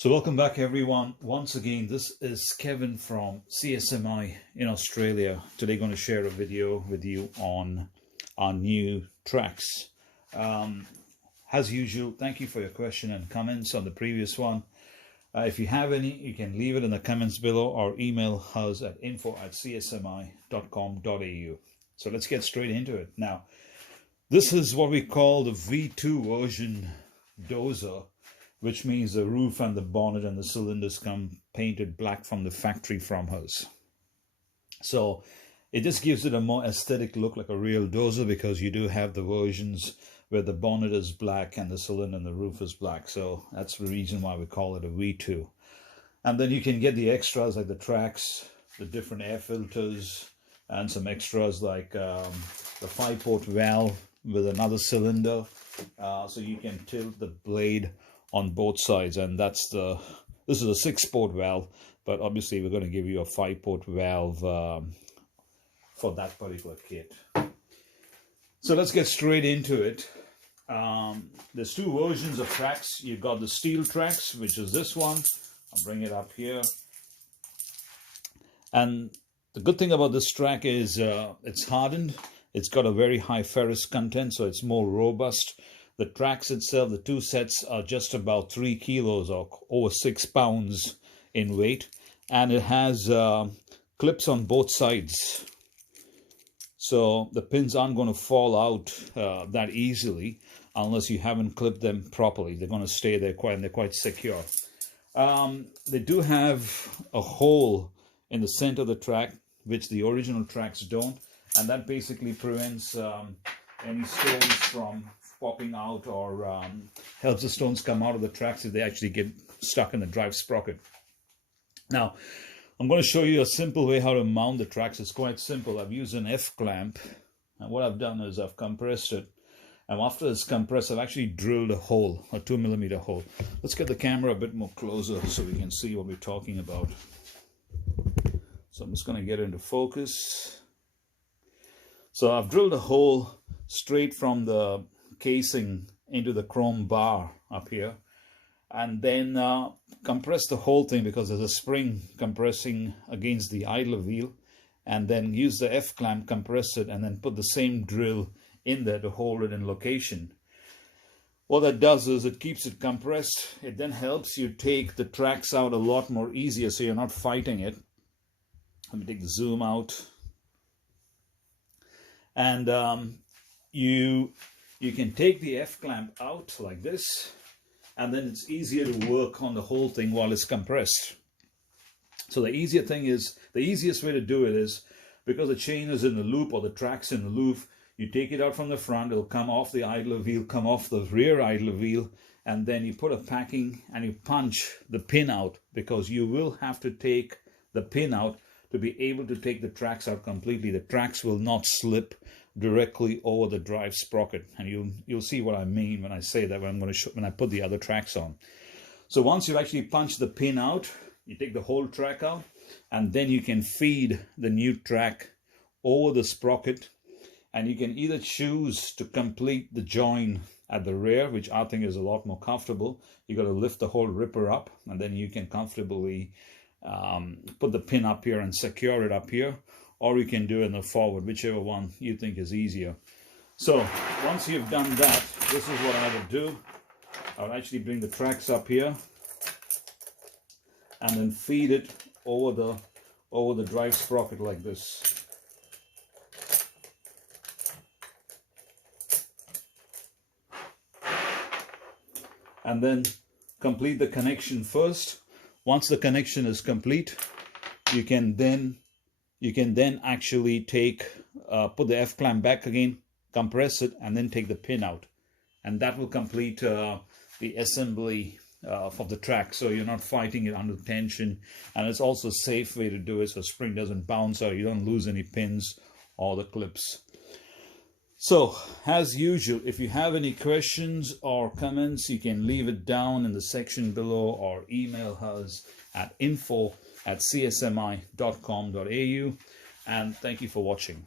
So welcome back everyone. Once again, this is Kevin from CSMI in Australia. Today going to share a video with you on our new tracks. As usual, thank you for your question and comments on the previous one. If you have any, you can leave it in the comments below or email us at info.csmi.com.au. So let's get straight into it. Now, this is what we call the V2 version dozer, which means the roof and the bonnet and the cylinders come painted black from the factory from us. So it just gives it a more aesthetic look, like a real dozer, because you do have the versions where the bonnet is black and the cylinder and the roof is black. So that's the reason why we call it a V2. And then you can get the extras like the tracks, the different air filters, and some extras like the 5-port valve with another cylinder. So you can tilt the blade on both sides, and this is a 6-port valve, but obviously we're going to give you a 5-port valve for that particular kit. So let's get straight into it. There's two versions of tracks. You've got the steel tracks, which is this one. I'll bring it up here. And the good thing about this track is it's hardened. It's got a very high ferrous content, so it's more robust. The tracks itself, the two sets, are just about 3 kilos or over 6 pounds in weight. And it has clips on both sides. So the pins aren't going to fall out that easily unless you haven't clipped them properly. They're going to stay there and they're quite secure. They do have a hole in the center of the track, which the original tracks don't. And that basically prevents any stones from popping out, or helps the stones come out of the tracks if they actually get stuck in the drive sprocket. Now, I'm going to show you a simple way how to mount the tracks. It's quite simple. I've used an F-clamp, and what I've done is I've compressed it. And after it's compressed, I've actually drilled a hole, a 2mm hole. Let's get the camera a bit more closer so we can see what we're talking about. So I'm just going to get into focus. So I've drilled a hole straight from the casing into the chrome bar up here, and then compress the whole thing because there's a spring compressing against the idler wheel, and then use the F-clamp, compress it, and then put the same drill in there to hold it in location. What that does is it keeps it compressed. It then helps you take the tracks out a lot more easier, so you're not fighting it. Let me take the zoom out. And you can take the F-clamp out like this, and then it's easier to work on the whole thing while it's compressed. So the easiest way to do it is, because the chain is in the loop or the track's in the loop, you take it out from the front, it'll come off the idler wheel, come off the rear idler wheel, and then you put a packing and you punch the pin out, because you will have to take the pin out to be able to take the tracks out completely. The tracks will not slip directly over the drive sprocket, and you'll see what I mean when I say that when I put the other tracks on. So once you actually punch the pin out, you take the whole track out, and then you can feed the new track over the sprocket, and you can either choose to complete the join at the rear, which I think is a lot more comfortable. You got to lift the whole ripper up, and then you can comfortably put the pin up here and secure it up here, or you can do it in the forward, whichever one you think is easier. So once you've done that, this is what I would do. I would actually bring the tracks up here and then feed it over the drive sprocket like this. And then complete the connection first. Once the connection is complete, you can then actually put the F-clamp back again, compress it, and then take the pin out. And that will complete the assembly of the track, so you're not fighting it under tension. And it's also a safe way to do it, so spring doesn't bounce or you don't lose any pins or the clips. So, as usual, if you have any questions or comments, you can leave it down in the section below or email us at info@csmi.com.au. And thank you for watching.